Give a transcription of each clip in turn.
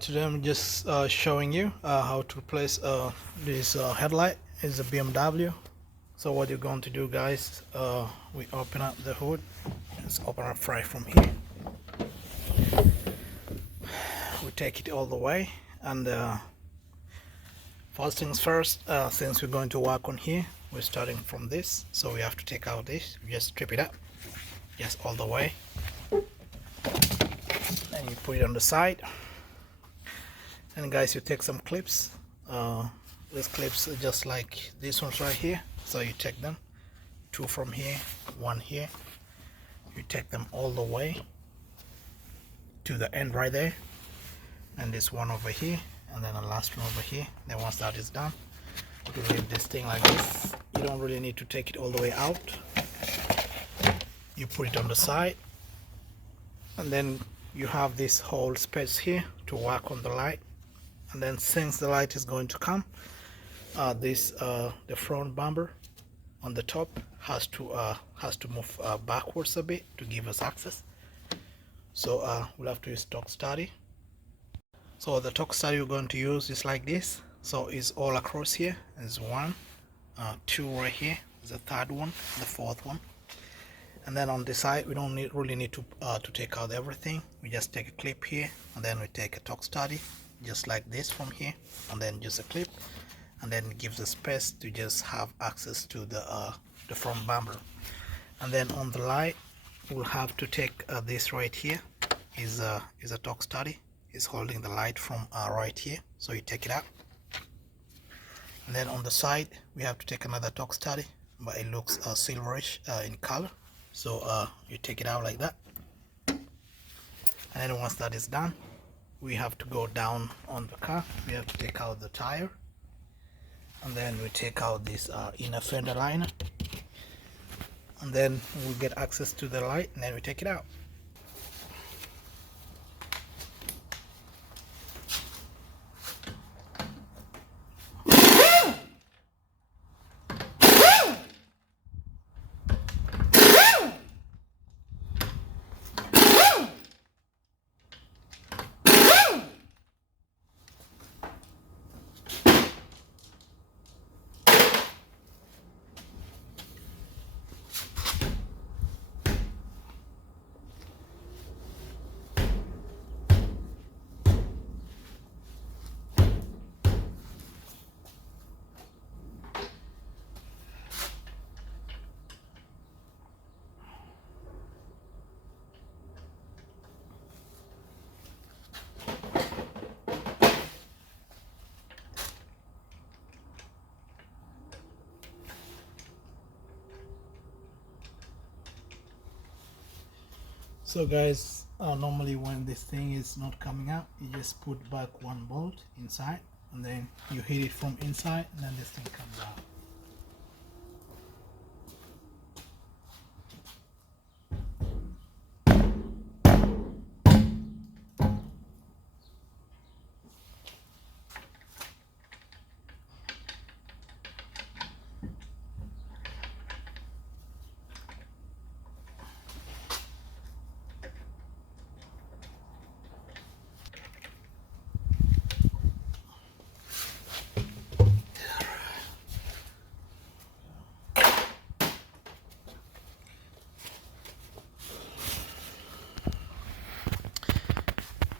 Today I'm just showing you how to replace this headlight. Is a BMW. So what you're going to do, guys, we open up the hood. Let's open up right from here. We take it all the way, and first things first, since we're going to work on here, we're starting from this, so we have to take out this. We just strip it up, just all the way, and you put it on the side. And guys, you take some clips. These clips are just like these ones right here, so you take them, two from here, one here. You take them all the way to the end right there, and this one over here, and then the last one over here. Then once that is done, you leave this thing like this. You don't really need to take it all the way out. You put it on the side, and then you have this whole space here to work on the light. And then since the light is going to come, the front bumper on the top has to move backwards a bit to give us access. So we'll have to use torque study. So the torque study we're going to use is like this. So it's all across here. There's one, two right here. There's a third one, the fourth one. And then on the side, we don't really need to take out everything. We just take a clip here, and then we take a torque study, just like this from here, and then just a clip, and then it gives us space to just have access to the front bumper. And then on the light, we'll have to take this right here is a torque study. It's holding the light from right here, so you take it out. And then on the side, we have to take another torque study, but it looks silverish in color. So you take it out like that, and then once that is done, we have to go down on the car. We have to take out the tire, and then we take out this inner fender liner, and then we'll get access to the light, and then we take it out. So guys, normally when this thing is not coming out, you just put back one bolt inside, and then you hit it from inside, and then this thing comes out.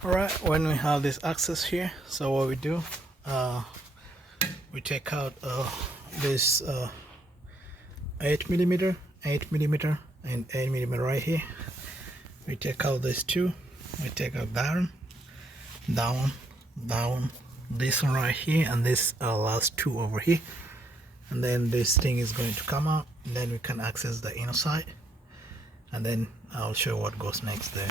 Alright, when we have this access here, so what we do, we take out this 8mm, and 8mm right here. We take out these two. We take out that one, this one right here, and this last two over here. And then this thing is going to come out, and then we can access the inside, and then I'll show what goes next there.